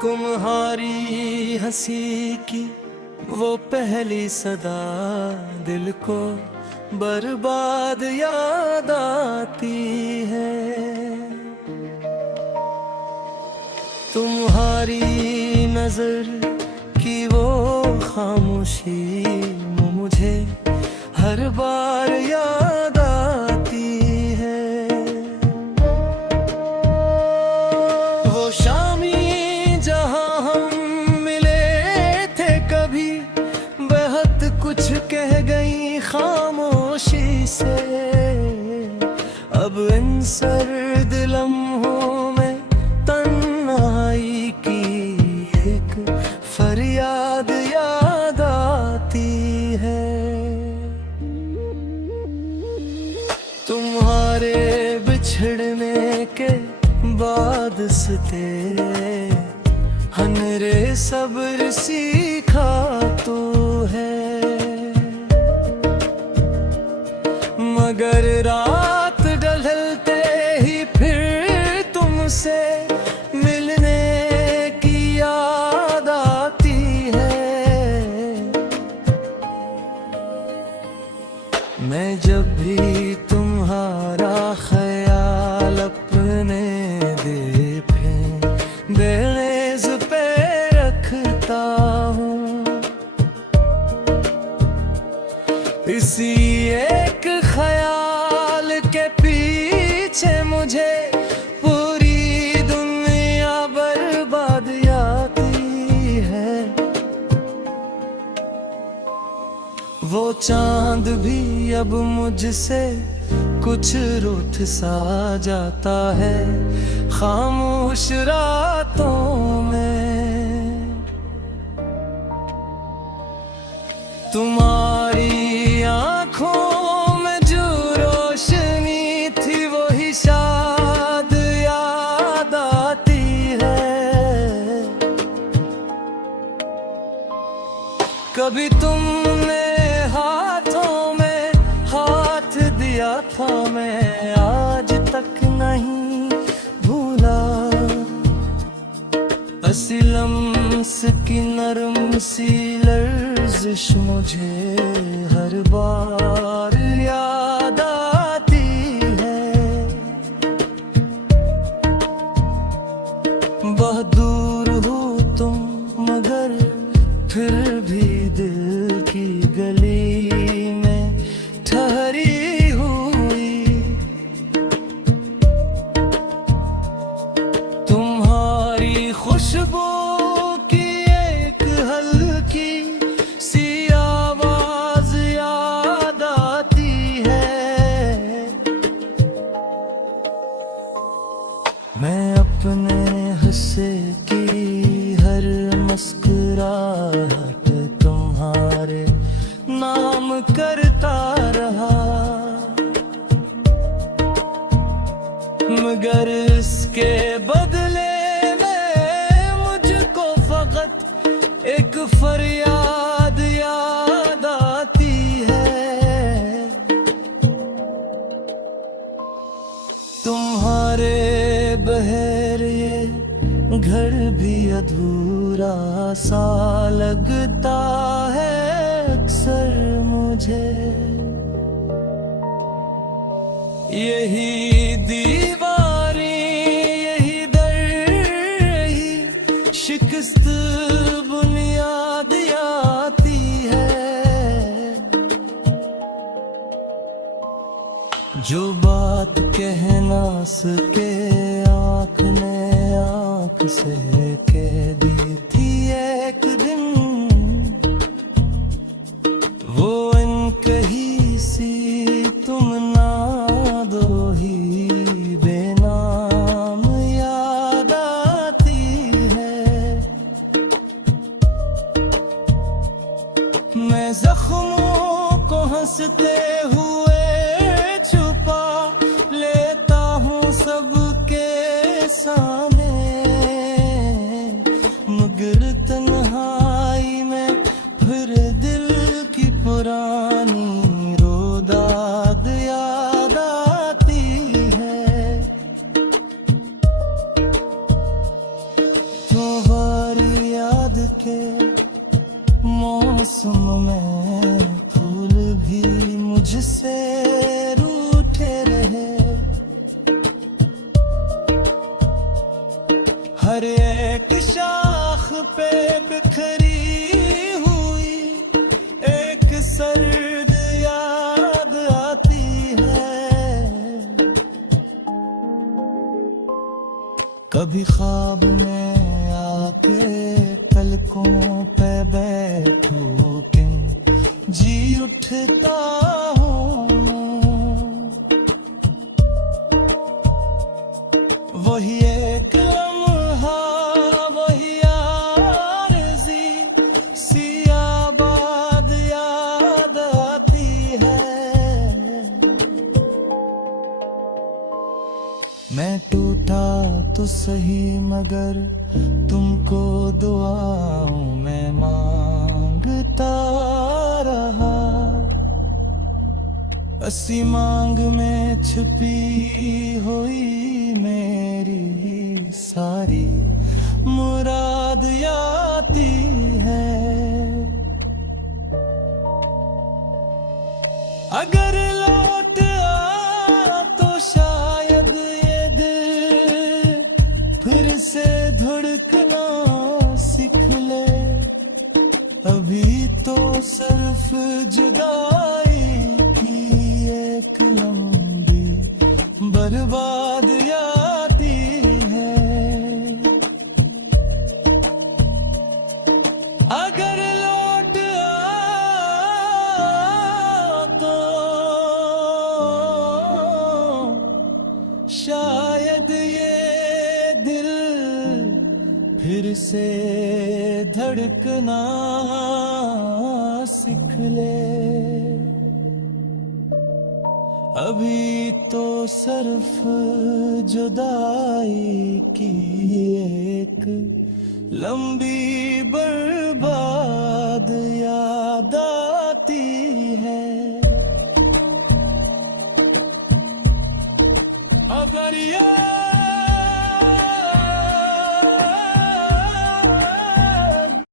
तुम्हारी हंसी की वो पहली सदा दिल को बर्बाद याद आती है। तुम्हारी नजर की वो खामोशी मुझे हर बार याद आती है। वो शामी जहां हम मिले थे कभी, बेहद कुछ कह गई खामोशी से। अब इन सर्द लम्हों में तन्हाई की एक फरियाद याद आती है। तुम्हारे बिछड़ने के बाद से हनरे सब्र सीखा तो है, मगर रात ढलते ही फिर तुमसे मिलने की याद आती है। मैं जब भी तुम्हारा ख्याल अपने बेनेज़ पे रखता हूँ, इसी एक ख्याल के पीछे मुझे पूरी दुनिया बर्बाद आती है। वो चांद भी अब मुझसे कुछ रूठ सा जाता है खामोश रातों में। तुम्हारी आंखों में जो रोशनी थी वही शायद याद आती है। कभी तुमने हाथों में हाथ दिया था, मैं आज तक नहीं भूला। हंसी लम्स की नरम सी लर्जिश मुझे हर बार याद आती है। बहुत दूर हो तुम मगर फिर भी दिल की गली में ठहरी हुई। तुम्हारी खुशबू की एक हल्की सी आवाज याद आती है। मैं अपने हिस्से की हर मुस्कुराहट तुम्हारे नाम करता रहा, मगर इसके बदले में मुझको फकत एक फरियाद याद आती है। तुम्हारे बहर ये घर भी अधूरा सा लगता है अक्सर मुझे। यही दीवारें यही दर यही शिकस्त बुनियाद आती है। जो बात कह ना सके आँख ने आँख से कह दी थी एक दिन, वो अनकही सी तुम ना दो ही बेनाम याद आती है। मैं जख्मों को हंसते हुए मौसम में फूल भी मुझसे रूठे रहे, हर एक शाख पे बिखरी हुई एक सर्द याद आती है। कभी ख्वाब में आके पलकों पे बैठूं के जी उठता हूँ, वही एक लम्हा वही आरज़ी सी आबाद याद आती है। मैं टूटा तो सही मगर तुमको दुआओं में मांगता रहा, असी मांग में छुपी हुई मेरी सारी मुराद आती है। अगर लौट आ तो शायद ये दिल फिर से धड़कना सीख ले, अभी तो सिर्फ जुदाई की एक लंबी बर्बाद यादी है। अगर लौट आ तो शायद ये दिल फिर से धड़कना सीख ले, अभी तो सिर्फ जुदाई की एक लंबी